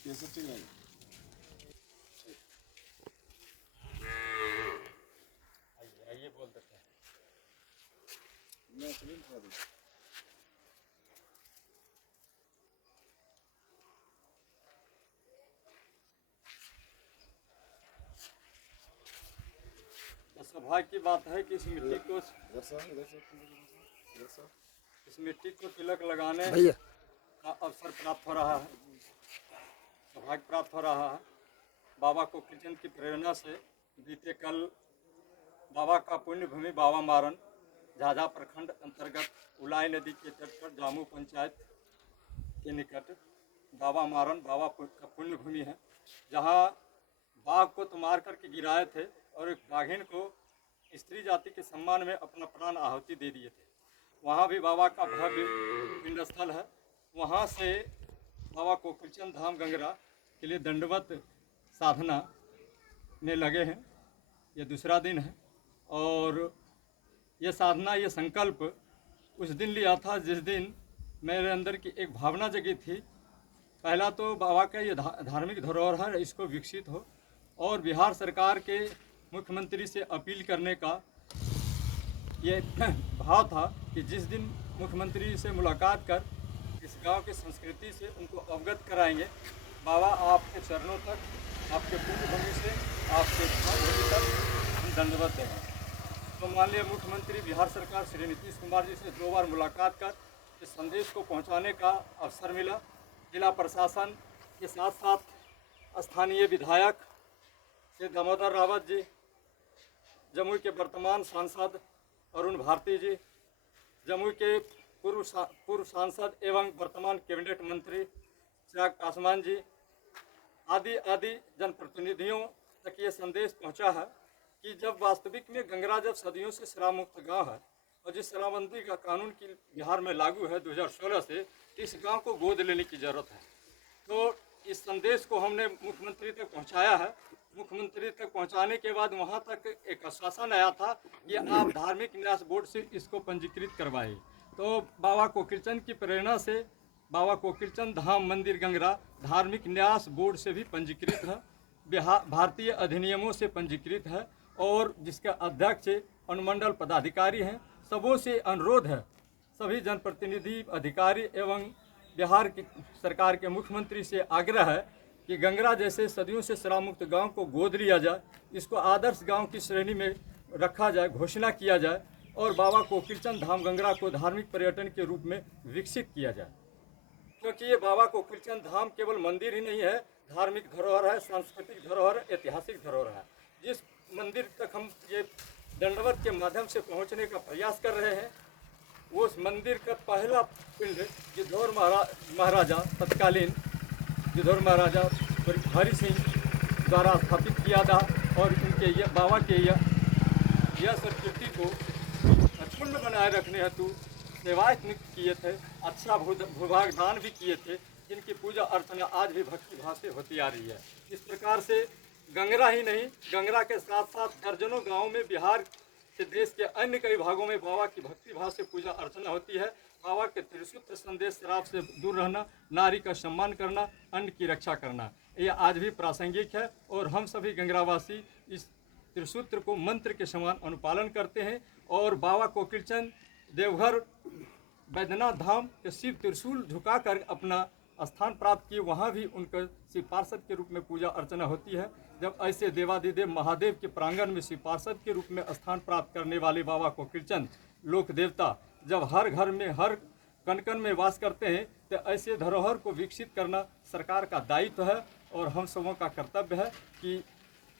कैसे ठीक है? आइए बोल देते हैं। मैं फिल्म करा दूँ। तो सौभाग्य की बात है कि इस मिट्टी को इधर से इस मिट्टी को तिलक लगाने भैया का अवसर प्राप्त हो रहा है, सौभाग्य प्राप्त हो रहा है। बाबा कोकिलचंद की प्रेरणा से बीते कल बाबा का पुण्य भूमि बाबा मारन झाझा प्रखंड अंतर्गत उलाई नदी के तट पर जामू पंचायत के निकट बाबा मारन बाबा का पुण्य भूमि है, जहाँ बाघ को तो मार करके गिराए थे और एक बाघिन को स्त्री जाति के सम्मान में अपना प्राण आहुति दे दिए थे। वहाँ भी बाबा का भव्य पिंड स्थल है। वहाँ से बाबा कोकिलचंद धाम गंगरा के लिए दंडवत साधना में लगे हैं। ये दूसरा दिन है और ये साधना, ये संकल्प उस दिन लिया था जिस दिन मेरे अंदर की एक भावना जगी थी। पहला तो बाबा का ये धार्मिक धरोहर है, इसको विकसित हो, और बिहार सरकार के मुख्यमंत्री से अपील करने का ये भाव था कि जिस दिन मुख्यमंत्री से मुलाकात कर इस गांव की संस्कृति से उनको अवगत कराएंगे, बाबा आपके चरणों तक, आपके पुण्य भूमि से, आपके भूमि तक हम दंडवत देंगे। तो माननीय मुख्यमंत्री बिहार सरकार श्री नीतीश कुमार जी से 2 बार मुलाकात कर इस संदेश को पहुंचाने का अवसर मिला। जिला प्रशासन के साथ साथ स्थानीय विधायक श्री दामोदर रावत जी, जमुई के वर्तमान सांसद अरुण भारती जी, जमुई के पूर्व सांसद एवं वर्तमान कैबिनेट मंत्री चिराग पासवान जी आदि जनप्रतिनिधियों तक ये संदेश पहुंचा है कि जब वास्तविक में गंगरा जब सदियों से शराब मुक्त गाँव है और जिस शराबबंदी का कानून की बिहार में लागू है 2016 से, इस गांव को गोद लेने की ज़रूरत है। तो इस संदेश को हमने मुख्यमंत्री तक पहुंचाया है। मुख्यमंत्री तक पहुंचाने के बाद वहां तक एक आश्वासन आया था कि आप धार्मिक न्यास बोर्ड से इसको पंजीकृत करवाइए। तो बाबा कोकिलचंद की प्रेरणा से बाबा कोकिलचंद धाम मंदिर गंगरा धार्मिक न्यास बोर्ड से भी पंजीकृत है, भारतीय अधिनियमों से पंजीकृत है, और जिसका अध्यक्ष अनुमंडल पदाधिकारी हैं। सबों से अनुरोध है, सभी जनप्रतिनिधि अधिकारी एवं बिहार की सरकार के मुख्यमंत्री से आग्रह है कि गंगरा जैसे सदियों से शराब मुक्त गाँव को गोद लिया जाए, इसको आदर्श गांव की श्रेणी में रखा जाए, घोषणा किया जाए, और बाबा कोकिलचंद धाम गंगरा को धार्मिक पर्यटन के रूप में विकसित किया जाए। क्योंकि ये बाबा कोकिलचंद धाम केवल मंदिर ही नहीं है, धार्मिक धरोहर है, सांस्कृतिक धरोहर, ऐतिहासिक धरोहर है। जिस मंदिर तक हम ये दंडवत के माध्यम से पहुंचने का प्रयास कर रहे हैं, वो उस मंदिर का पहला पिंड गिद्धौर महाराजा तत्कालीन गिद्धौर महाराजा हरि सिंह द्वारा स्थापित किया था, और उनके ये बाबा के यह संस्कृति को अक्षुण्ण बनाए रखने हेतु सेवाएं किए थे, अच्छा भूभाग दान भी किए थे, जिनकी पूजा अर्चना आज भी भक्ति भाव से होती आ रही है। इस प्रकार से गंगरा ही नहीं, गंगरा के साथ साथ दर्जनों गाँव में बिहार के देश के अन्य कई भागों में बाबा की भक्ति भाव से पूजा अर्चना होती है। बाबा के त्रिसूत्र संदेश, शराब से दूर रहना, नारी का सम्मान करना, अन्न की रक्षा करना, यह आज भी प्रासंगिक है, और हम सभी गंगरावासी इस त्रिसूत्र को मंत्र के समान अनुपालन करते हैं। और बाबा कोकिलचंद देवघर बैद्यनाथ धाम के शिव त्रिशूल झुकाकर अपना स्थान प्राप्त किए, वहाँ भी उनका शिव पार्षद के रूप में पूजा अर्चना होती है। जब ऐसे देवादिदेव महादेव के प्रांगण में शिव पार्षद के रूप में स्थान प्राप्त करने वाले बाबा कोकिलचंद लोक देवता जब हर घर में, हर कण कण में वास करते हैं, तो ऐसे धरोहर को विकसित करना सरकार का दायित्व है, और हम सबों का कर्तव्य है कि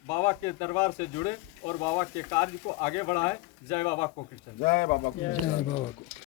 बाबा के दरबार से जुड़े और बाबा के कार्य को आगे बढ़ाएं। जय बाबा कोकिलचंद। जय बाबा को। जय बाबा को।